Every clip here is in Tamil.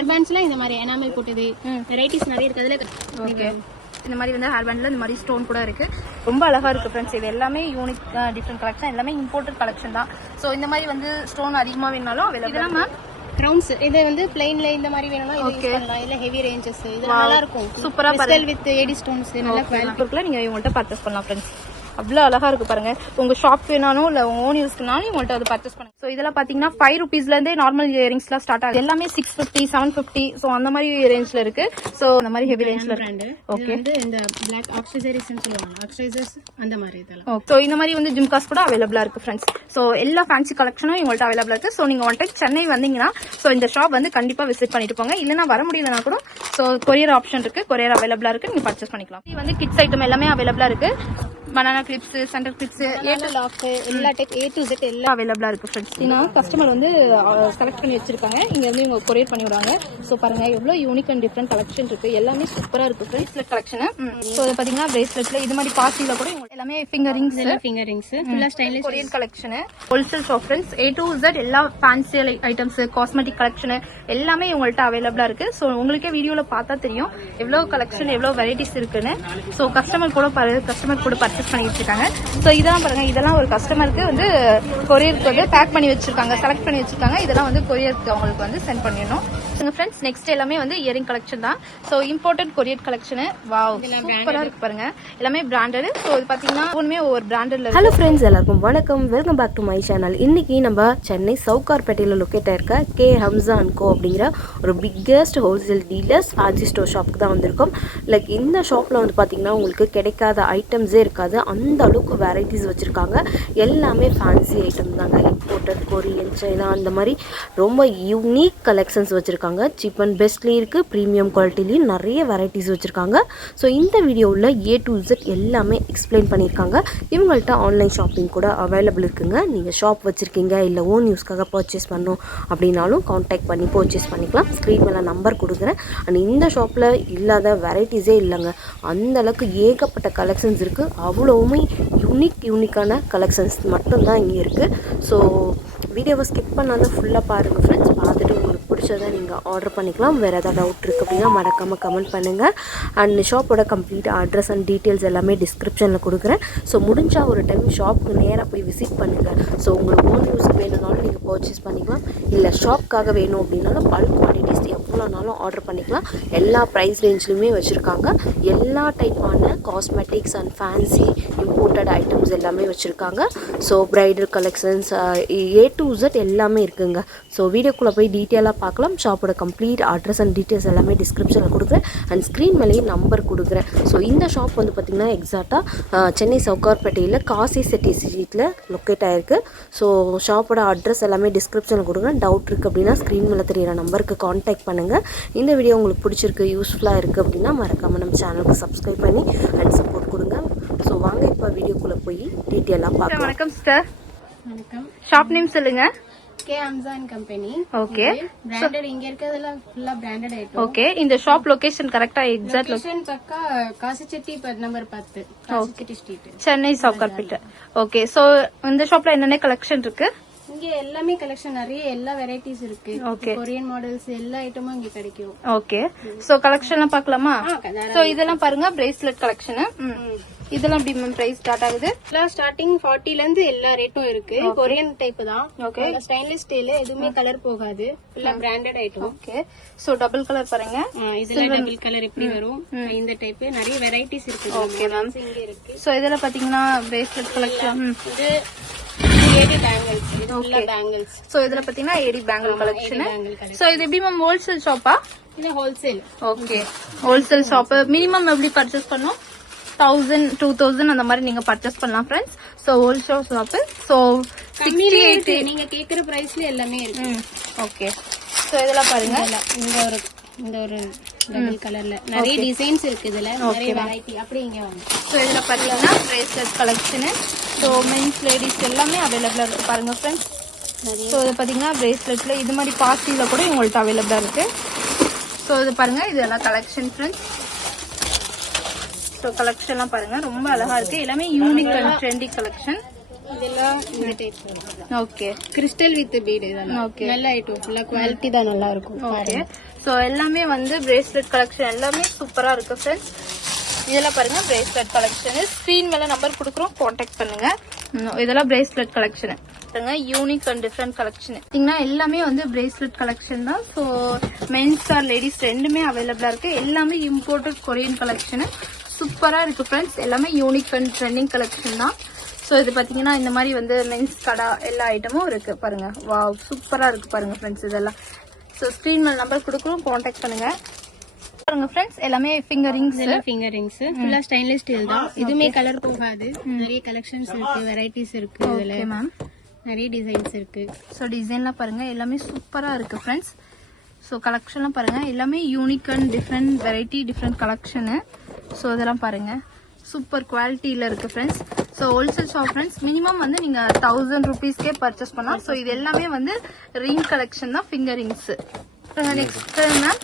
ஹேர் பேண்ட்ஸ்ல இந்த மாதிரி எனாமல் போட்டது வெரைட்டிஸ் நிறைய இருக்கு. அதுல ஓகே இந்த மாதிரி வந்து ஹேர் பேண்ட்ல இந்த மாதிரி ஸ்டோன் கூட இருக்கு. ரொம்ப அழகா இருக்கு ஃப்ரெண்ட்ஸ். இது எல்லாமே யூனிக் டிஃப்ரெண்ட் கலெக்ஷன், எல்லாமே இம்போர்ட்டட் கலெக்ஷன் தான். ஸோ இந்த மாதிரி வந்து ஸ்டோன் அதிகமாக வேணாலும் அவைலபிள். மேம் க்ரௌன்ஸ் இது வந்து பிளைன்ல இந்த மாதிரி வேணும்னா இது யூஸ் பண்ணலாம். இல்ல ஹெவி ரேஞ்சஸ் இது நல்லா இருக்கும். சூப்பரா கிறிஸ்டல் வித் ஏடி ஸ்டோன்ஸ் நல்ல குவாலிட்டில நீங்க இவங்கள்ட்ட பர்ச்சேஸ் பண்ணலாம் ஃப்ரெண்ட்ஸ். அவ்வளோ அழகா இருக்கு பாருங்க. உங்க ஷாப் வேணாலும் இல்ல ஓன் யூஸ்க்குனாலும் உங்கள்ட்ட அது பர்ச்சேஸ் பண்ணுங்க. ஸோ இதெல்லாம் பாத்தீங்கன்னா 5 rupeesல இருந்தே நார்மல் இயரிங்ஸ்லாம் ஸ்டார்ட் ஆகுது. எல்லாமே 650 750 ஸோ அந்த மாதிரி ரேஞ்ச்ல இருக்கு. ஸோ அந்த மாதிரி ஹெவி ரேஞ்ச்ல இருக்கு. ஓகே இந்த பிளாக் ஆக்சசரிஸ் சொல்லுவாங்க, ஆக்சசரிஸ் அந்த மாதிரி இதெல்லாம். ஸோ இந்த மாதிரி வந்து ஜிம்காஸ் கூட அவைலபிளா இருக்கு ஃப்ரெண்ட்ஸ். ஸோ எல்லா ஃபேன்சி கலெக்ஷனும் உங்கள்ட்ட அவைலபிளா இருக்கு. ஸோ நீங்க ஒன் டைம் சென்னை வந்தீங்கன்னா ஸோ இந்த ஷாப் வந்து கண்டிப்பா விசிட் பண்ணிட்டு போங்க. இல்லைன்னா வர முடியலன்னா கூட ஸோ கொரியர் ஆப்ஷன் இருக்கு, கொரியர் அவைலபிளா இருக்கு, நீங்க பர்ச்சேஸ் பண்ணிக்கலாம். இது வந்து கிட்ஸ் ஐட்டம் எல்லாமே அவைலபிளா இருக்கு. Banana clips, centre clips, lock எல்லா டைப் A to Z எல்லாம் அவைலபிளா இருக்கு ஃப்ரெண்ட்ஸ். ஏன்னா கஸ்டமர் வந்து செலக்ட் பண்ணி வச்சிருக்காங்க, இங்க இருந்து இவங்க கொரியர் பண்ணி விடுறாங்க. ஸோ பாருங்க எவ்வளவு யூனிக் அண்ட் டிஃப்ரெண்ட் கலெக்ஷன் இருக்கு. எல்லாமே சூப்பரா இருக்கு பிரேஸ்லெட் கலெக்ஷன். ஸோ பாத்தீங்கன்னா பிரேஸ்லெட்ல இது மாதிரி பாசில கூட எல்லாமே ஃபிங்கர் ரிங்ஸ் ஃபுல்லா stylish Korean collection. Wholesale shop friends. A to Z எல்லா ஃபேன்சி ஐட்டம்ஸ், காஸ்மெட்டிக் கலெக்ஷன் எல்லாமே உங்கள்ட்ட அவைலபிளா இருக்கு. ஸோ உங்களுக்கே வீடியோல பார்த்தா தெரியும் எவ்வளவு கலெக்ஷன், எவ்வளவு வெரைட்டிஸ் இருக்குன்னு. ஸோ கஸ்டமர் கூட பர்ச்சேஸ் பண்ணி வச்சிருக்காங்க. ஸோ இதெல்லாம் பாருங்க, இதெல்லாம் ஒரு கஸ்டமருக்கு வந்து கொரியருக்கு வந்து பேக் பண்ணி வச்சிருக்காங்க, செலக்ட் பண்ணி வச்சிருக்காங்க. இதெல்லாம் வந்து கொரியருக்கு அவங்களுக்கு வந்து சென்ட் பண்ணிடணும். ஃப்ரெண்ட்ஸ் நெக்ஸ்ட் எல்லாமே வந்து இயரிங் கலெக்ஷன் தான். So imported courier collection. Wow சூப்பரா இருக்கு பாருங்க, எல்லாமே பிராண்டட். ஸோ இது பாத்தீங்கன்னா ஒண்ணுமே ஒரு பிராண்டட்ல. ஹலோ ஃப்ரெண்ட்ஸ், எல்லாருக்கும் வணக்கம். Welcome back to my channel. இன்னைக்கு நம்ம சென்னை சவுகார்பேட்டையில் லொக்கேட் ஆயிருக்க கே ஹம்சா அண்ட் கோ அப்படிங்கிற ஒரு biggest wholesale dealers fancy store ஷாப்புக்கு தான் வந்திருக்கோம். லைக் இந்த ஷாப்பில் வந்து பார்த்தீங்கன்னா உங்களுக்கு கிடைக்காத ஐட்டம்ஸே இருக்காது, அந்த அளவுக்கு வெரைட்டிஸ் வச்சுருக்காங்க. எல்லாமே ஃபேன்சி ஐட்டம் தாங்க. இம்போர்ட்டட் கொரியன், சைனா அந்த மாதிரி ரொம்ப யூனிக் கலெக்ஷன்ஸ் வச்சுருக்காங்க. சீப் அண்ட் பெஸ்ட்லேயும் இருக்குது, ப்ரீமியம் குவாலிட்டிலையும் நிறைய வெரைட்டிஸ் வச்சுருக்காங்க. ஸோ இந்த வீடியோவில் A to Z எல்லாமே எக்ஸ்பிளைன் பண்ணியிருக்காங்க. இவங்கள்ட்ட ஆன்லைன் ஷாப்பிங் கூட அவைலபிள் இருக்குங்க. நீங்கள் ஷாப் வச்சுருக்கீங்க இல்லை ஓன் யூஸ்க்காக பர்ச்சேஸ் பண்ணணும் அப்படின்னாலும் கான்டாக்ட் பண்ணி பர்ச்சேஸ் பண்ணிக்கலாம். ஸ்க்ரீன் மேலே நம்பர் கொடுக்குறேன். அண்ட் இந்த ஷாப்பில் இல்லாத வெரைட்டிஸே இல்லைங்க, அந்தளவுக்கு ஏகப்பட்ட கலெக்ஷன்ஸ் இருக்குது. அவ்வளோவுமே யூனிக்கான கலெக்ஷன்ஸ் மட்டும்தான் இங்கே இருக்குது. ஸோ வீடியோவை ஸ்கிப் பண்ணாத ஃபுல்லாக பாருங்கள் ஃப்ரெண்ட்ஸ். பார்த்துட்டு உங்களுக்கு பிடிச்சதை நீங்கள் ஆர்டர் பண்ணிக்கலாம். வேறு ஏதாவது டவுட் இருக்குது அப்படின்னா மறக்காமல் கமெண்ட் பண்ணுங்கள். அண்ட் ஷாப்போட கம்ப்ளீட் அட்ரஸ் அண்ட் டீட்டெயில்ஸ் எல்லாமே டிஸ்கிரிப்ஷனில் கொடுக்குறேன். ஸோ முடிஞ்சால் ஒரு டைம் ஷாப்புக்கு நேராக போய் விசிட் பண்ணுங்கள். ஸோ உங்களுக்கு ஓன் யூஸ்க்கு வேணும்னாலும் நீங்கள் பர்ச்சேஸ் பண்ணிக்கலாம், இல்லை ஷாப்புக்காக வேணும் அப்படின்னாலும் பல்க் குவான்டிட்டிஸ் எவ்வளோனாலும் ஆர்டர் பண்ணிக்கலாம். எல்லா ப்ரைஸ் ரேஞ்ச்லையுமே வச்சுருக்காங்க. எல்லா டைப்பான cosmetics and fancy imported items எல்லாமே வச்சுருக்காங்க. So bridal collections A to Z எல்லாமே இருக்குங்க. ஸோ வீடியோக்குள்ளே போய் டீட்டெயிலாக பார்க்கலாம். ஷாப்போட கம்ப்ளீட் அட்ரஸ் அண்ட் டீட்டெயில்ஸ் எல்லாமே டிஸ்கிரிப்ஷனில் கொடுக்குறேன். அண்ட் ஸ்க்ரீன் மேலேயும் நம்பர் கொடுக்குறேன். ஸோ இந்த ஷாப் வந்து பார்த்திங்கன்னா எக்ஸாக்டாக சென்னை சவுகார்பேட்டையில் காசி செட்டி ஸ்ட்ரீட்டில் லொக்கேட் ஆகிருக்கு. ஸோ ஷாப்போட அட்ரஸ் எல்லாமே டிஸ்கிரிப்ஷனில் கொடுக்குறேன். டவுட் இருக்குது அப்படின்னா ஸ்க்ரீன் மேலே தெரியிற நம்பருக்கு கான்டாக்ட் பண்ணுங்கள். இந்த வீடியோ உங்களுக்கு பிடிச்சிருக்கு, யூஸ்ஃபுல்லாக இருக்குது அப்படின்னா மறக்காமல் நம்ம சேனலுக்கு சப்ஸ்கிரைப் பண்ணி அண்ட் சப்போர்ட் கொடுங்க. ஸோ வாங்க இப்போ வீடியோக்குள்ளே போய் டீட்டெயிலாக பார்க்கலாம். வணக்கம் சிஸ்டர். வணக்கம். ஷாப் நேம் சொல்லுங்க. K Hamsa and company. Okay. Branded இங்க இருக்கிறதெல்லாம் ஃபுல்லா பிராண்டட் ஐட்டம். ஓகே. இந்த ஷாப் லொகேஷன் கரெக்ட்டா எக்ஸாக்ட் லொகேஷன் பக்கா Kasichetty number 10 Kasichetty street, Chennai Sowcarpet. Okay. So இந்த ஷாப்ல என்னென்ன கலெக்ஷன் இருக்கு? இங்க எல்லாமே கலெக்ஷன் நிறைய எல்லா வெரைட்டிஸ் இருக்கு. ஓகே. கொரியன் மாடல்ஸ் எல்லா ஐட்டமும் இங்க கிடைக்கும். ஓகே. சோ கலெக்ஷன்லாம் பார்க்கலாமா? சோ இதெல்லாம் பாருங்க, பிரேஸ்லெட் கலெக்ஷன். இதெல்லாம் எப்படி மேம் பிரைஸ் ஸ்டார்ட் ஆகுது? ஸ்டார்டிங் 40 ல இருந்து எல்லா ரேட்டும் இருக்கு. கொரியன் டைப் தான். ஓகே. ஸ்டைன்லெஸ் ஸ்டைல், எதுவுமே கலர் போகாது, ஃபுல்லா branded item. Okay. So double colour பாருங்க, இதுல டபுள் கலர் எப்படி வரும், இந்த டைப் நிறைய வெரைட்டிஸ் இருக்கு. Okay ma'am. இங்க இருக்கு. சோ இதெல்லாம் பாத்தீங்கன்னா பிரேஸ்லெட் கலெக்ஷன். இது ஏடி பேங்கிள்ஸ், இது ஃபுல்லா பேங்கிள்ஸ். சோ இதுல பாத்தீங்கன்னா ஏடி பேங்கிள் கலெக்ஷன். சோ இது எப்படி மேம் ஹோல்சேல் ஷாப்பா? இது wholesale. Okay. Wholesale shop. Minimum எப்படி பர்ச்சேஸ் பண்ணும்? 1000 2000 அந்த மாதிரி நீங்க பர்ச்சேஸ் பண்ணலாம் friends. So wholesale shop. So 68 நீங்க கேக்குற பிரைஸ்ல எல்லாமே இருக்கு. ஓகே. சோ இதெல்லாம் பாருங்க, இந்த ஒரு டபுள் கலர்ல நிறைய டிசைன்ஸ் இருக்கு. இதுல நிறைய வெரைட்டி. அப்படி இங்க வாங்க. சோ இதுல பாத்தீங்கன்னா bracelet collection. So men's ladies எல்லாமே அவைலபிளா இருக்கு பாருங்க ஃப்ரெண்ட்ஸ். சோ இது பாத்தீங்கன்னா பிரேஸ்லெட்ல இது மாதிரி பாசில கூட உங்கள்ட்ட அவைலபிளா இருக்கு. சோ இது பாருங்க, இது எல்லாம் கலெக்ஷன் ஃப்ரெண்ட்ஸ். சோ கலெக்ஷன்லாம் பாருங்க, ரொம்ப அழகா இருக்கு. எல்லாமே யூனிக் அண்ட் ட்ரெண்டி கலெக்ஷன். இதெல்லாம் இந்த type. Okay. Crystal with bead. இதெல்லாம் ஓகே. நல்ல ஐட்டம், ஃபுல்லா குவாலிட்டி தான், நல்லா இருக்கும். ஓகே. ஸோ எல்லாமே வந்து பிரேஸ்லெட் கலெக்ஷன் எல்லாமே சூப்பரா இருக்கு ஃப்ரெண்ட்ஸ். இதெல்லாம் பாருங்க பிரேஸ்லெட் கலெக்ஷன். ஸ்கிரீன் மேல நம்பர் கொடுக்குறோம், கான்டாக்ட் பண்ணுங்க. இதெல்லாம் bracelet collection unique and different collection. எல்லாமே வந்து பிரேஸ்லெட் கலெக்ஷன் தான். ஸோ மென்ஸ் ஆர் லேடிஸ் ரெண்டுமே அவைலபிளா இருக்கு. எல்லாமே இம்போர்ட்டட் கொரியன் கலெக்ஷன் சூப்பரா இருக்கு ஃப்ரெண்ட்ஸ். எல்லாமே யூனிக் அண்ட் ட்ரெண்டிங் கலெக்ஷன் தான். ஸோ இது பாத்தீங்கன்னா இந்த மாதிரி வந்து மென்ஸ் கடா எல்லா ஐட்டமும் இருக்கு பாருங்க. வாவ் சூப்பரா இருக்கு பாருங்க ஃப்ரெண்ட்ஸ் இதெல்லாம். ஸோ ஸ்கிரீன் மேல நம்பர் கொடுக்குறோம், கான்டாக்ட் பண்ணுங்க. பாருங்க ஃப்ரெண்ட்ஸ் எல்லாமே ஃபிங்கர் ரிங்ஸ். ஃபிங்கர் ரிங்ஸ் ஃபுல்லா ஸ்டெயின்லெஸ் ஸ்டீல் தான். இதுமே கலர் போகாது. நிறைய கலெக்ஷன்ஸ் இருக்கு, வெரைட்டிஸ் இருக்கு. இதுல மேம் நிறைய டிசைன்ஸ் இருக்கு. ஸோ டிசைன்லாம் பாருங்க எல்லாமே சூப்பரா இருக்கு ஃப்ரெண்ட்ஸ். ஸோ கலெக்ஷன்லாம் பாருங்க எல்லாமே unique and different variety different collection. So இதெல்லாம் பாருங்க சூப்பர் குவாலிட்டியில இருக்கு friends. So wholesale shop friends minimum வந்து நீங்க 1000 rupeesக்கே பர்ச்சேஸ் பண்ணலாம். ஸோ இது எல்லாமே வந்து ரிங் கலெக்ஷன் தான், ஃபிங்கர் ரிங்ஸ். நெக்ஸ்ட் மேம்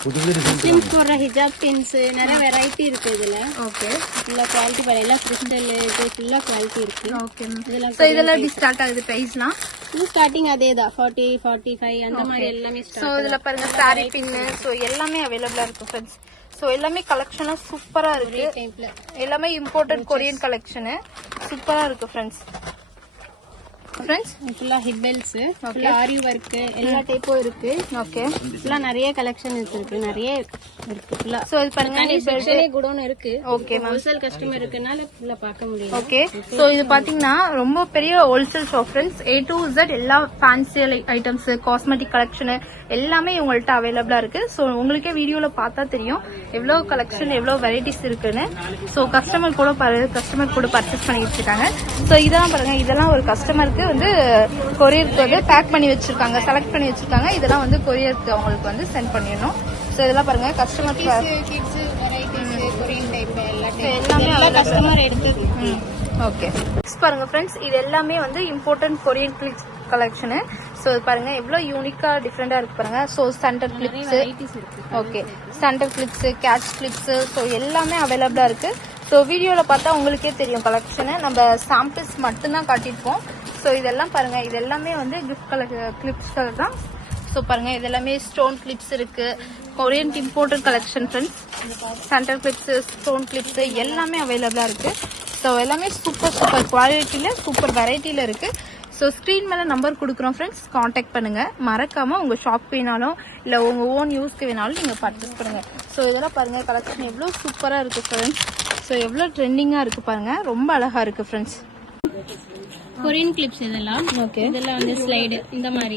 முஸ்லிம் போடுற ஹிஜாப் பின்ஸ் நிறைய வெரைட்டி இருக்கு இதுல. ஓகே ஃபுல்லா குவாலிட்டி பாருங்க, எல்லாம் கிறிஸ்டல் இது ஃபுல்லா குவாலிட்டி இருக்கு. Okay ma'am. ஸோ இதெல்லாம் எப்படி ஸ்டார்ட் ஆகுது பிரைஸ்லாம்? இது ஸ்டார்டிங் அதே தான் 40, 45 அந்த மாதிரி எல்லாமே ஸோ இதுல பாருங்க சாரி பின்னு ஸோ எல்லாமே அவைலபிளா இருக்கு ஃப்ரெண்ட்ஸ். ஸோ எல்லாமே கலெக்ஷனும் சூப்பரா இருக்கு. டைப்ல எல்லாமே இம்போர்ட்டட் கொரியன் கலெக்ஷனு சூப்பரா இருக்கு ஃப்ரெண்ட்ஸ். ஃபுல்லா ஹிப் பெல்ட்ஸ், ஃபுல்லா ஆரி வர்க் எல்லா டைப்பும் இருக்கு. ஓகே ஃபுல்லா நிறைய கலெக்ஷன்ஸ் இருக்கு, நிறைய இருக்கு ஃபுல்லா. ஸோ இது பாருங்க செக்ஷனே குடோன் இருக்கு. Okay ma'am. ஹோல்சேல் கஸ்டமர் இருக்கனால ஃபுல்லா பார்க்க முடியும். ஓகே ஸோ இது பாத்தீங்கன்னா ரொம்ப பெரிய wholesale shop friends. A to Z எல்லா ஃபேன்சி ஐட்டம்ஸ் காஸ்மெட்டிக் கலெக்ஷன் எல்லாமே உங்கள்ட்ட அவைலபிளா இருக்கு. ஸோ உங்களுக்கே வீடியோல பார்த்தா தெரியும் எவ்வளவு கலெக்ஷன் எவ்வளவு வெரைட்டிஸ் இருக்குன்னு. ஸோ கஸ்டமர் கூட பர்ச்சேஸ் பண்ணி வச்சிருக்காங்க. ஸோ இதெல்லாம் பாருங்க, இதெல்லாம் ஒரு கஸ்டமருக்கு வந்து கொரியருக்கு வந்து பேக் பண்ணி வச்சிருக்காங்க, செலக்ட் பண்ணி வச்சிருக்காங்க. இதெல்லாம் வந்து கொரியருக்கு அவங்களுக்கு வந்து சென்ட் பண்ணிடணும். ஸோ இதெல்லாம் பாருங்க customer kids varieties Korean type எல்லாமே எல்லா கஸ்டமர் எடுத்தது. ஓகே நெக்ஸ்ட் பாருங்க ஃப்ரெண்ட்ஸ், இது எல்லாமே வந்து important Korean clips collection. So பாருங்க எவ்வளவு யூனிக்கா டிஃப்ரெண்டா இருக்கு பாருங்க. So centre clips, okay centre clips, catch clips, so எல்லாமே அவைலபிளா இருக்கு. ஸோ வீடியோல பார்த்தா உங்களுக்கே தெரியும் கலெக்ஷனு. நம்ம சாம்பிள்ஸ் மட்டும்தான் காட்டியிருப்போம். ஸோ இதெல்லாம் பாருங்க, இது எல்லாமே வந்து கிஃப்ட் கிளிப்ஸ் தான். ஸோ பாருங்க இது எல்லாமே ஸ்டோன் கிளிப்ஸ் இருக்கு, Korean imported collection friends. Centre clips, stone clips எல்லாமே அவைலபிளா இருக்கு. ஸோ எல்லாமே சூப்பர் குவாலிட்டியில சூப்பர் வெரைட்டியில இருக்கு. ஸோ ஸ்க்ரீன் மேலே நம்பர் கொடுக்குறோம் ஃப்ரெண்ட்ஸ், காண்டாக்ட் பண்ணுங்க. மறக்காம உங்க ஷாப் வேணாலும் இல்லை உங்க ஓன் யூஸ்க்கு வேணாலும் நீங்க பர்ச்சேஸ் பண்ணுங்க. ஸோ இதெல்லாம் பாருங்க கலெக்ஷன் எவ்வளோ சூப்பரா இருக்கு ஃப்ரெண்ட்ஸ். ஸோ எவ்வளோ ட்ரெண்டிங்கா இருக்கு பாருங்க, ரொம்ப அழகா இருக்கு ஃப்ரெண்ட்ஸ். கொரியன் கிளிப்ஸ் இதெல்லாம். ஓகே இதெல்லாம் வந்து ஸ்லைடு இந்த மாதிரி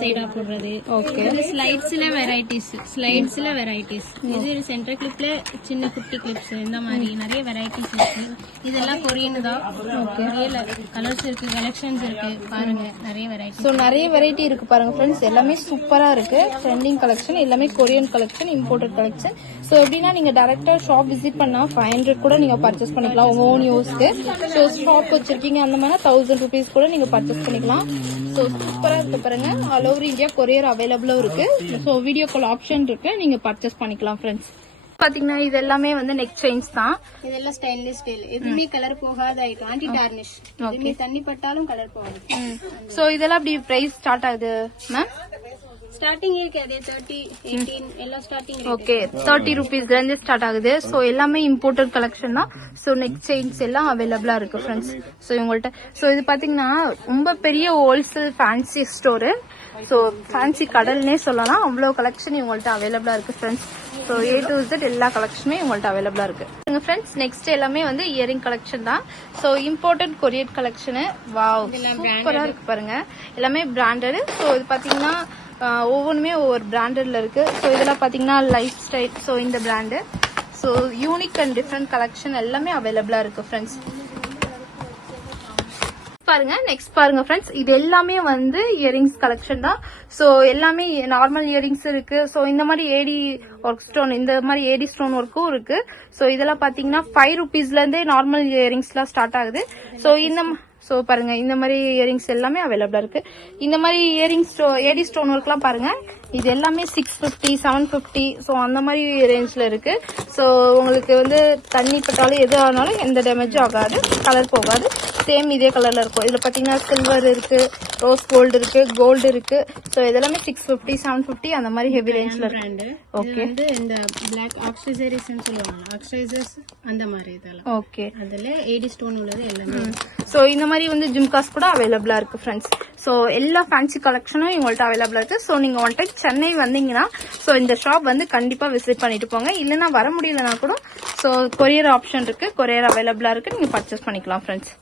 சைடா போடுறது. ஓகே இது ஸ்லைட்ஸ்ல வெரைட்டிஸ். இது சென்டர் கிளிப்ல சின்ன குட்டி கிளிப்ஸ் இந்த மாதிரி நிறைய வெரைட்டிஸ் இருக்கு. இதெல்லாம் கொரியன் தான். நிறைய கலர்ஸ் இருக்கு, கலெக்ஷன்ஸ் இருக்கு பாருங்க, நிறைய வெரைட்டி. ஸோ நிறைய வெரைட்டி இருக்கு பாருங்க ஃப்ரெண்ட்ஸ். எல்லாமே சூப்பரா இருக்கு, ட்ரெண்டிங் கலெக்ஷன், எல்லாமே Korean collection, imported collection. So எப்படின்னா நீங்க டைரக்டா ஷாப் விசிட் பண்ணா 500 கூட நீங்க பர்ச்சேஸ் பண்ணிக்கலாம் உங்க ஓன் யூஸ்க்கு. ஸோ ஷாப் வச்சிருக்கீங்க அந்த மாதிரி 1000 rupees கூட நீங்க பர்ச்சேஸ் பண்ணிக்கலாம். ஸோ சூப்பரா இருக்கு பாருங்க. ஆல் ஓவர் இந்தியா கொரியர் அவைலபிளா இருக்கு. ஸோ வீடியோ கால் ஆப்ஷன் இருக்கு, நீங்க பர்ச்சேஸ் பண்ணிக்கலாம் ஃப்ரெண்ட்ஸ். பாத்தீங்கன்னா இது எல்லாமே வந்து நெக் செயின்ஸ் தான். இதெல்லாம் ஸ்டெயின்லெஸ் ஸ்டீல், எதுவுமே கலர் போகாத ஐட்டம், ஆன்டி டார்னிஷ். எதுவுமே தண்ணி பட்டாலும் கலர் போகாது. ஸோ இதெல்லாம் அப்படி பிரைஸ் ஸ்டார்ட் ஆகுது மேம்? ஸ்டார்டிங் இருக்கு அதே 30, 18 எல்லாம் ஸ்டார்டிங். ஓகே 30 rupeesல இருந்து ஸ்டார்ட் ஆகுது. ஸோ எல்லாமே இம்போர்ட்டட் கலெக்ஷன் தான். ஸோ நெக் செயின்ஸ் எல்லாம் அவைலபிளா இருக்கு ஃப்ரெண்ட்ஸ். ஸோ இவங்கள்ட்ட ஸோ இது பாத்தீங்கன்னா ரொம்ப பெரிய wholesale fancy store. So fancy கடல்னே சொல்லலாம், அவ்வளோ கலெக்ஷன் இவங்கள்ட்ட அவைலபிளா இருக்கு friends. So A to Z எல்லா கலெக்ஷனுமே இவங்கள்ட்ட அவைலபிளா இருக்கு ஃப்ரெண்ட்ஸ். நெக்ஸ்ட் எல்லாமே வந்து இயரிங் கலெக்ஷன் தான். So imported Korean collection. Wow சூப்பரா இருக்கு பாருங்க, எல்லாமே பிராண்டட். ஸோ இது பாத்தீங்கன்னா ஒவ்வொன்றுமே ஒவ்வொரு பிராண்டட்ல இருக்கு. ஸோ இதெல்லாம் பாத்தீங்கன்னா லைஃப் ஸ்டைல், ஸோ இந்த brand. So unique and different collection எல்லாமே அவைலபிளா இருக்கு ஃப்ரெண்ட்ஸ். பாருங்க நெக்ஸ்ட் பாருங்க ஃப்ரெண்ட்ஸ், இது எல்லாமே வந்து இயரிங்ஸ் கலெக்ஷன் தான். ஸோ எல்லாமே நார்மல் இயரிங்ஸ் இருக்கு. ஸோ இந்த மாதிரி ஏடி ஒர்க் ஸ்டோன், இந்த மாதிரி ஏடி ஸ்டோன் ஒர்க்கும் இருக்கு. ஸோ இதெல்லாம் பாத்தீங்கன்னா 5 rupeesல இருந்தே நார்மல் இயரிங்ஸ் எல்லாம் ஸ்டார்ட் ஆகுது. ஸோ பாருங்க இந்த மாதிரி இயரிங்ஸ் எல்லாமே அவைலபிளா இருக்கு. இந்த மாதிரி இயரிங்ஸ் ஏடி ஸ்டோன் ஒர்க்லாம் பாருங்க இது எல்லாமே 650 750 ஸோ அந்த மாதிரி ரேஞ்சில் இருக்கு. ஸோ உங்களுக்கு வந்து தண்ணி பட்டாலும் எது ஆனாலும் எந்த டேமேஜும் ஆகாது, கலர் போகாது. சேம் இதே கலர்ல இருக்கும். இதுல பாத்தீங்கன்னா சில்வர் இருக்கு, ரோஸ் கோல்டு இருக்கு, கோல்டு இருக்கு. ஸோ இதெல்லாமே 650 750 அந்த மாதிரி ஹெவி ரேஞ்ச்ல இருக்கு. ஓகே, இந்த பிளாக் ஆக்சசரிஸ் சொல்லுவாங்க, ஆக்சசரிஸ் அந்த மாதிரி இதெல்லாம். ஓகே, அதுல ஏடி ஸ்டோன் உள்ளது எல்லாமே. ஸோ இந்த மாதிரி வந்து ஜிம்காஸ் கூட அவைலபிளா இருக்கு ஃப்ரெண்ட்ஸ். ஸோ எல்லா ஃபேன்சி கலெக்ஷனும் இவங்கள்ட்ட அவைலபிளா இருக்கு. ஸோ நீங்க ஒன் டைம் சென்னை வந்தீங்கன்னா ஸோ இந்த ஷாப் வந்து கண்டிப்பா விசிட் பண்ணிட்டு போங்க. இல்லைன்னா வர முடியலன்னா கூட ஸோ கொரியர் ஆப்ஷன் இருக்கு, கொரியர் அவைலபிளா இருக்கு, நீங்க பர்ச்சேஸ் பண்ணிக்கலாம் ஃப்ரெண்ட்ஸ்.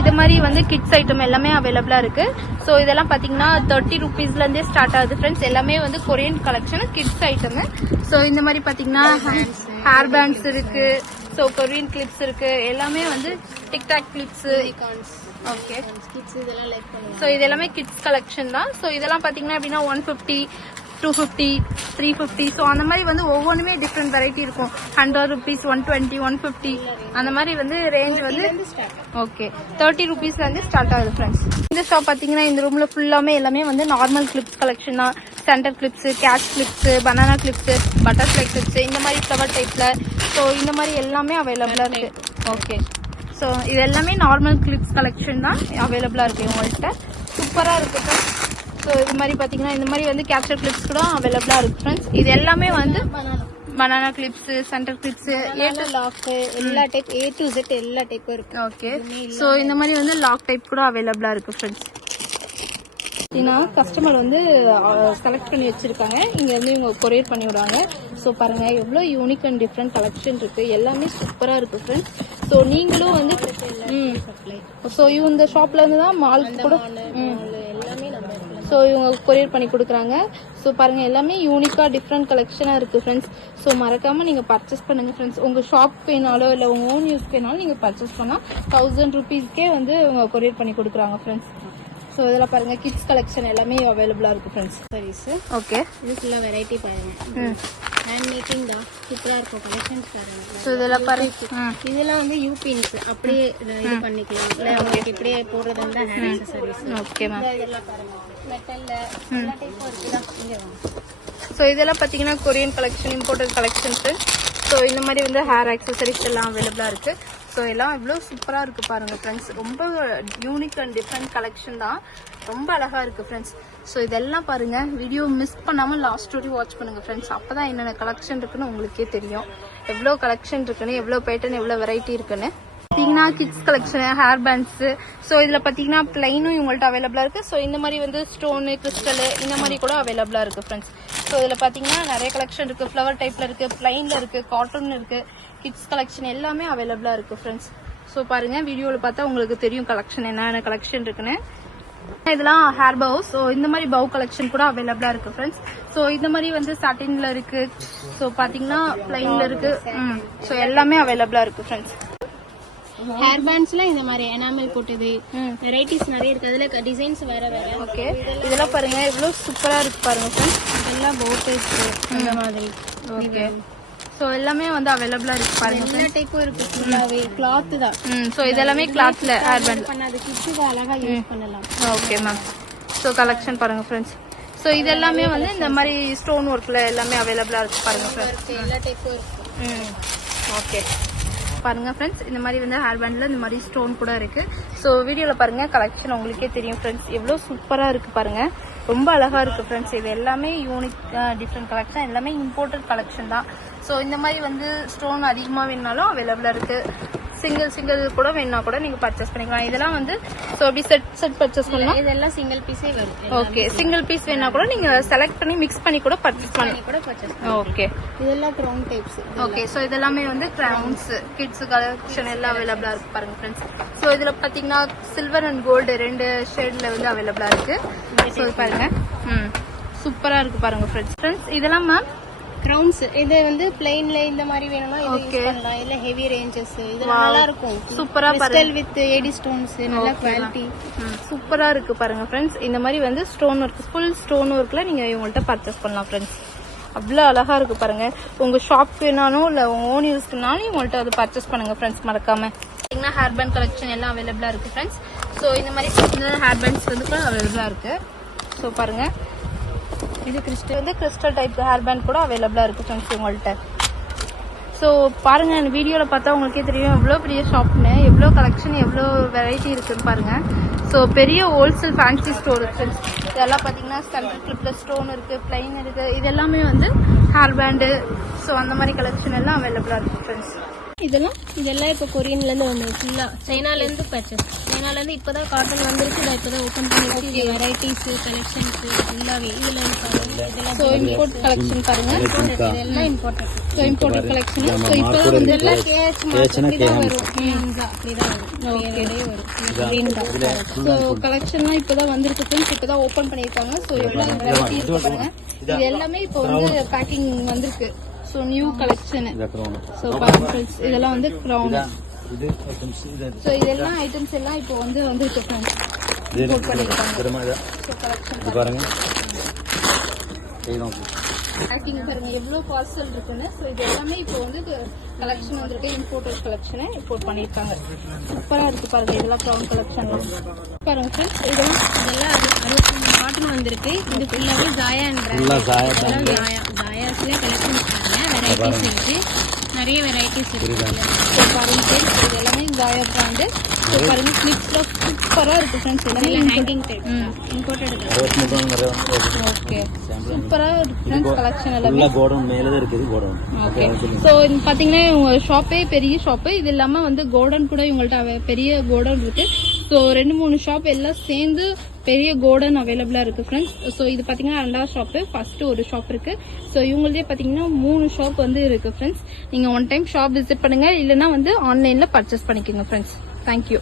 இது மாதிரி வந்து கிட்ஸ் ஐட்டம் எல்லாமே அவைலபிளா இருக்கு. ஸோ இதெல்லாம் பாத்தீங்கன்னா 30 ருபீஸ்ல இருந்தே ஸ்டார்ட் ஆகுது ஃப்ரெண்ட்ஸ். எல்லாமே வந்து Korean collection kids item. So இந்த மாதிரி பாத்தீங்கன்னா ஹேர் பேண்ட்ஸ் இருக்கு, ஸோ கொரியன் கிளிப்ஸ் இருக்கு, எல்லாமே வந்து டிக்டாக் கிளிப்ஸ். ஓகே, கிட்ஸ் இதெல்லாம் லைக் பண்ணுவாங்க. ஸோ இது எல்லாமே கிட்ஸ் கலெக்ஷன் தான். ஸோ இதெல்லாம் பாத்தீங்கன்னா எப்படின்னா 150 250 350 ஸோ அந்த மாதிரி வந்து ஒவ்வொன்றுமே டிஃப்ரெண்ட் வெரைட்டி இருக்கும். 100 ருபீஸ் 120 150 அந்த மாதிரி வந்து ரேஞ்ச் வந்து ஓகே 30 ருபீஸ்ல இருந்து ஸ்டார்ட் ஆகுது ஃப்ரெண்ட்ஸ். இந்த ஷாப் பாத்தீங்கன்னா இந்த ரூம்ல ஃபுல்லாமே எல்லாமே வந்து நார்மல் கிளிப்ஸ் கலெக்ஷன் தான். Centre clips, catch clips, banana clips, butterfly clips, இந்த மாதிரி ஃப்ளவர் டைப்ல. ஸோ இந்த மாதிரி எல்லாமே அவைலபிளா இருக்கு. ஓகே, ஸோ இது எல்லாமே நார்மல் கிளிப்ஸ் கலெக்ஷன் தான் அவைலபிளா இருக்கு உங்கள்கிட்ட. சூப்பரா இருக்கு ஃப்ரெண்ட்ஸ். ஸோ இது மாதிரி பாத்தீங்கன்னா இந்த மாதிரி வந்து கேப்சர் கிளிப்ஸ் கூட அவைலபிளா இருக்கு ஃப்ரெண்ட்ஸ். இது எல்லாமே வந்து banana clips, centre clips, lock, எல்லா டைப் A to Z எல்லா டைப்பும் இருக்கு. ஓகே, ஸோ இந்த மாதிரி வந்து லாக் டைப் கூட அவைலபிளா இருக்கு ஃப்ரெண்ட்ஸ். ஏன்னா கஸ்டமர் வந்து செலக்ட் பண்ணி வச்சிருக்காங்க, இங்க வந்து இவங்க கொரியர் பண்ணி விடுவாங்க. ஸோ பாருங்க எவ்வளோ யூனிக் அண்ட் டிஃப்ரெண்ட் கலெக்ஷன் இருக்கு, எல்லாமே சூப்பரா இருக்கு ஃப்ரெண்ட்ஸ். ஸோ நீங்களும் வந்து ஸோ இந்த ஷாப்ல இருந்து தான் மால்க்கு கூட ஸோ இவங்க கொரியர் பண்ணி கொடுக்குறாங்க. ஸோ பாருங்க எல்லாமே யூனிக்கா டிஃப்ரெண்ட் கலெக்ஷனா இருக்கு ஃப்ரெண்ட்ஸ். ஸோ மறக்காம நீங்க பர்ச்சேஸ் பண்ணுங்க ஃப்ரெண்ட்ஸ். உங்க ஷாப் வேணாலோ இல்ல உங்க ஓன் யூஸ் வேணாலும் நீங்க பர்ச்சேஸ் பண்ணா 1000 ருபீஸ்க்கே வந்து இவங்க கொரியர் பண்ணி கொடுக்குறாங்க ஃப்ரெண்ட்ஸ். ஸோ இதெல்லாம் பாருங்க கிட்ஸ் கலெக்ஷன் எல்லாமே அவைலபிளா இருக்கு ஃப்ரெண்ட்ஸ். சரிஸ் ஓகே, இது ஃபுல்லா வெரைட்டி பாருங்க, ஹேண்ட் மேக்கிங் தான், சூப்பரா இருக்கும் கலெக்ஷன்ஸ் பாருங்க. ஸோ இதெல்லாம் பாருங்க, இதெல்லாம் வந்து யூபின்ஸ் அப்படியே இது பண்ணிக்கலாம், இல்ல உங்களுக்கு இப்படியே போடுறது வந்து ஹேண்ட் அக்சசரிஸ். ஓகே மேம், இதெல்லாம் பாருங்க மெட்டல்ல எல்லா டைப்பும் இருக்குதா. இங்க வாங்க. ஸோ இதெல்லாம் பாத்தீங்கன்னா Korean collection, imported collections. So இந்த மாதிரி வந்து ஹேர் அக்சசரிஸ் எல்லாம் அவைலபிளா இருக்கு. ஸோ எல்லாம் இவ்வளோ சூப்பரா இருக்கு பாருங்க ஃப்ரெண்ட்ஸ். ரொம்ப யூனிக் அண்ட் டிஃப்ரெண்ட் கலெக்ஷன் தான், ரொம்ப அழகா இருக்கு ஃப்ரெண்ட்ஸ். ஸோ இதெல்லாம் பாருங்க, வீடியோ மிஸ் பண்ணாம லாஸ்ட் வரையும் வாட்ச் பண்ணுங்க ஃப்ரெண்ட்ஸ். அப்பதான் என்னென்ன கலெக்ஷன் இருக்குன்னு உங்களுக்கே தெரியும், எவ்வளோ கலெக்ஷன் இருக்குன்னு, எவ்வளோ பேட்டர்ன், எவ்வளோ வெரைட்டி இருக்குன்னு. பாத்தீங்கன்னா kids collection, hair pants. So இதுல பாத்தீங்கன்னா பிளைனும் இவங்கள்ட்ட அவைலபிளா இருக்கு. ஸோ இந்த மாதிரி வந்து ஸ்டோனு, கிறிஸ்டல் இந்த மாதிரி கூட அவைலபிளா இருக்கு ஃப்ரெண்ட்ஸ். ஸோ இதுல பாத்தீங்கன்னா நிறைய கலெக்ஷன் இருக்கு, ஃபிளவர் டைப்ல இருக்கு, பிளைன்ல இருக்கு, காட்டன் இருக்கு, கிட்ஸ் கலெக்ஷன் எல்லாமே அவைலபிளா இருக்கு ஃப்ரெண்ட்ஸ். ஸோ பாருங்க வீடியோல பார்த்தா உங்களுக்கு தெரியும் கலெக்ஷன் என்னென்ன கலெக்ஷன் இருக்குன்னு. இதெல்லாம் ஹேர் பவு. ஸோ இந்த மாதிரி பவு கலெக்ஷன் கூட அவைலபிளா இருக்கு ஃப்ரெண்ட்ஸ். ஸோ இந்த மாதிரி வந்து சாட்டின்ல இருக்கு. ஸோ பாத்தீங்கன்னா பிளைன்ல இருக்கு. ஸோ எல்லாமே அவைலபிளா இருக்கு ஃப்ரெண்ட்ஸ். ஹேர் பேண்ட்ஸ்ல இந்த மாதிரி எனாமல் போட்டது வெரைட்டிஸ் நிறைய இருக்கு, அதுல டிசைன்ஸ் வேற வேற. ஓகே, இதெல்லாம் பாருங்க எவ்வளவு சூப்பரா இருக்கு பாருங்க ஃப்ரெண்ட்ஸ். இதெல்லாம் போட்டஸ் இந்த மாதிரி. ஓகே, சோ எல்லாமே வந்து அவைலபிளா இருக்கு பாருங்க. எல்லா டைப்பும் இருக்கு, ஃபுல்லாவே கிளாத் தான். சோ இதெல்லாமே கிளாத்ல ஹேர் பேண்ட் பண்ணாத கிட்ஸ்க்கு அழகா யூஸ் பண்ணலாம். ஓகே மேம், சோ கலெக்ஷன் பாருங்க ஃப்ரெண்ட்ஸ். சோ இது எல்லாமே வந்து இந்த மாதிரி ஸ்டோன் ஒர்க்ல எல்லாமே அவைலபிளா இருக்கு பாருங்க ஃப்ரெண்ட்ஸ். எல்லா டைப்பும் இருக்கு. ஓகே பாருங்க ஃப்ரெண்ட்ஸ், இந்த மாதிரி வந்து ஹேர் பேண்ட்ல இந்த மாதிரி ஸ்டோன் கூட இருக்கு. ஸோ வீடியோல பாருங்க கலெக்ஷன் உங்களுக்கே தெரியும் ஃப்ரெண்ட்ஸ், எவ்வளவு சூப்பரா இருக்கு பாருங்க, ரொம்ப அழகா இருக்கு ஃப்ரெண்ட்ஸ். இது எல்லாமே யூனிக் டிஃப்ரெண்ட் கலெக்ஷன், எல்லாமே இம்போர்ட்டட் கலெக்ஷன் தான். ஸோ இந்த மாதிரி வந்து ஸ்டோன் அதிகமா வேணுனாலும் அவைலபிளா இருக்கு, சிங்கிள் கூட வேணா கூட நீங்க பர்ச்சேஸ் பண்ணிக்கலாம். இதெல்லாம் வந்து சோ அப்படி செட் பர்ச்சேஸ் பண்ணலாம். இதெல்லாம் சிங்கிள் பீஸே வரும். ஓகே, சிங்கிள் பீஸ் வேணா கூட நீங்க செலக்ட் பண்ணி மிக்ஸ் பண்ணி கூட பர்ச்சேஸ் பண்ணலாம். ஓகே, இதெல்லாம் கிரவுன் டைப்ஸ். ஓகே, சோ இதெல்லாமே வந்து கிரவுன்ஸ் கிட்ஸ் கலெக்ஷன் எல்லாம் அவைலபிளா இருக்கு பாருங்க ஃப்ரெண்ட்ஸ். சோ இதுல பாத்தீங்கன்னா சில்வர் அண்ட் கோல்டு ரெண்டு ஷேட்ல வந்து அவைலபிளா இருக்கு. சோ பாருங்க, சூப்பரா இருக்கு பாருங்க ஃப்ரெண்ட்ஸ். இதெல்லாம் மேம் கிரவுன்ஸ், இது வந்து பிளைன்ல இந்த மாதிரி வேணும்னா இது யூஸ் பண்ணலாம், இல்ல ஹெவி ரேஞ்சஸ். இது நல்லா இருக்கும், சூப்பரா கிறிஸ்டல் வித் ஏடி ஸ்டோன்ஸ், நல்ல குவாலிட்டி, சூப்பரா இருக்கு பாருங்க ஃப்ரெண்ட்ஸ். இந்த மாதிரி வந்து ஸ்டோன் ஒர்க், ஃபுல் ஸ்டோன் ஒர்க்ல நீங்க இவங்கள்ட்ட பர்ச்சேஸ் பண்ணலாம் ஃப்ரெண்ட்ஸ். அவ்வளோ அழகா இருக்கு பாருங்க. உங்க ஷாப் வேணாலும் இல்ல உங்க ஓன் யூஸ்க்குனாலும் இவங்கள்ட்ட அதை பர்ச்சேஸ் பண்ணுங்க ஃப்ரெண்ட்ஸ், மறக்காம. ஹேர் பேண்ட் கலெக்ஷன் எல்லாம் அவைலபிளா இருக்கு ஃப்ரெண்ட்ஸ். ஸோ இந்த மாதிரி ஹேர் பேண்ட்ஸ் வந்து கூட அவைலபிளா இருக்கு. ஸோ பாருங்க இது இது கிறிஸ்டல். வந்து கிறிஸ்டல் டைப் ஹேர் பேண்ட் கூட அவைலபிளா இருக்கு ஃப்ரெண்ட்ஸ் உங்கள்கிட்ட. ஸோ பாருங்க, இந்த வீடியோவில் பார்த்தா உங்களுக்கே தெரியும் எவ்வளோ பெரிய ஷாப்னு, எவ்வளோ கலெக்ஷன், எவ்வளோ வெரைட்டி இருக்குன்னு பாருங்க. ஸோ பெரிய ஹோல்சேல் ஃபேன்சி ஸ்டோர் ஃப்ரெண்ட்ஸ். இதெல்லாம் பார்த்தீங்கன்னா சென்டர் கிளிப்ல ஸ்டோன் இருக்கு, பிளைன் இருக்கு. இது எல்லாமே வந்து ஹேர் பேண்டு, ஸோ அந்த மாதிரி கலெக்ஷன் எல்லாம் அவைலபிளா இருக்கு ஃப்ரெண்ட்ஸ். இதெல்லாம் இப்போ கொரியன்லேருந்து வந்து ஃபுல்லாக சைனாலேருந்து பர்ச்சேஸ். சைனாலேருந்து இப்போ தான் காட்டன் வந்துருக்கு. இதை இப்போ தான் ஓப்பன் பண்ணிருக்கு. இது வெரைட்டிஸு கலெக்ஷன்ஸு ஃபுல்லாகவே இதில் இதெல்லாம் ஸோ இம்போர்ட் கலெக்ஷன் பாருங்க. இதெல்லாம் important. So imported collection. So இப்போ தான் வந்து இதெல்லாம் கேஎச் அப்படிதான் வரும். அப்படிதான் வரும். ஸோ கலெக்ஷன்லாம் இப்போ தான் வந்திருக்கு ஃப்ரெண்ட்ஸ். இப்போ தான் ஓப்பன் பண்ணியிருக்காங்க. ஸோ எவ்வளோ வெரைட்டி இருக்கு பாருங்க. இது எல்லாமே இப்போ வந்து பேக்கிங் வந்திருக்கு. So new collection. ஸோ பாருங்க ஃப்ரெண்ட்ஸ், இதெல்லாம் வந்து க்ரௌன். ஸோ இதெல்லாம் ஐட்டம்ஸ் எல்லாம் இப்போ வந்து வந்திருக்கு ஃப்ரெண்ட்ஸ். இம்போர்ட் பண்ணியிருக்காங்க. ஸோ கலெக்ஷன் பாருங்க. பேக்கிங் பாருங்க எவ்வளோ பார்சல் இருக்குன்னு. ஸோ இது எல்லாமே இப்போ வந்து கலெக்ஷன் வந்திருக்கு. இம்போர்ட்டட் கலெக்ஷனை இம்போர்ட் பண்ணியிருக்காங்க. சூப்பராக இருக்கு பாருங்க. இதெல்லாம் க்ரௌன் கலெக்ஷன்லாம் பாருங்க ஃப்ரெண்ட்ஸ். இதெல்லாம் 63 காட்டன் வந்திருக்கு. இது ஃபுல்லாகவே ஜாயாஸ்லேயே கலெக்ஷன்ஸ் பாருங்க. வெரைட்டிஸ் இருக்கு, நிறைய வெரைட்டிஸ் இருக்கு. ஸோ பாருங்க ஃப்ரெண்ட்ஸ், இது எல்லாமே ஜாயா பிராண்டு. ஸோ பாருங்க ஸ்லிப்ஸ்லாம் சூப்பராக இருக்கு ஃப்ரெண்ட்ஸ். எல்லாமே ஹேங்கிங் டைப் இம்போர்ட்டட். ஓகே, சூப்பராக இருக்கு ஃப்ரெண்ட்ஸ். கலெக்ஷன் எல்லாமே ஓகே. ஸோ பார்த்தீங்கன்னா உங்க ஷாப்பே பெரிய ஷாப்பு. இது இல்லாமல் வந்து கோடன் கூட இவங்கள்ட்ட பெரிய கோடன் இருக்கு. ஸோ 2-3 ஷாப் எல்லாம் சேர்ந்து பெரிய கோடன் அவைலபிளா இருக்கு ஃப்ரெண்ட்ஸ். ஸோ இது பார்த்தீங்கன்னா 2வது ஷாப்பு. ஃபர்ஸ்ட் ஒரு ஷாப் இருக்கு. ஸோ இவங்களே பார்த்தீங்கன்னா 3 ஷாப் வந்து இருக்கு ஃப்ரெண்ட்ஸ். நீங்க ஒன் டைம் ஷாப் விசிட் பண்ணுங்க, இல்லைன்னா வந்து ஆன்லைன்ல பர்ச்சேஸ் பண்ணிக்கோங்க ஃப்ரெண்ட்ஸ். தேங்க்யூ.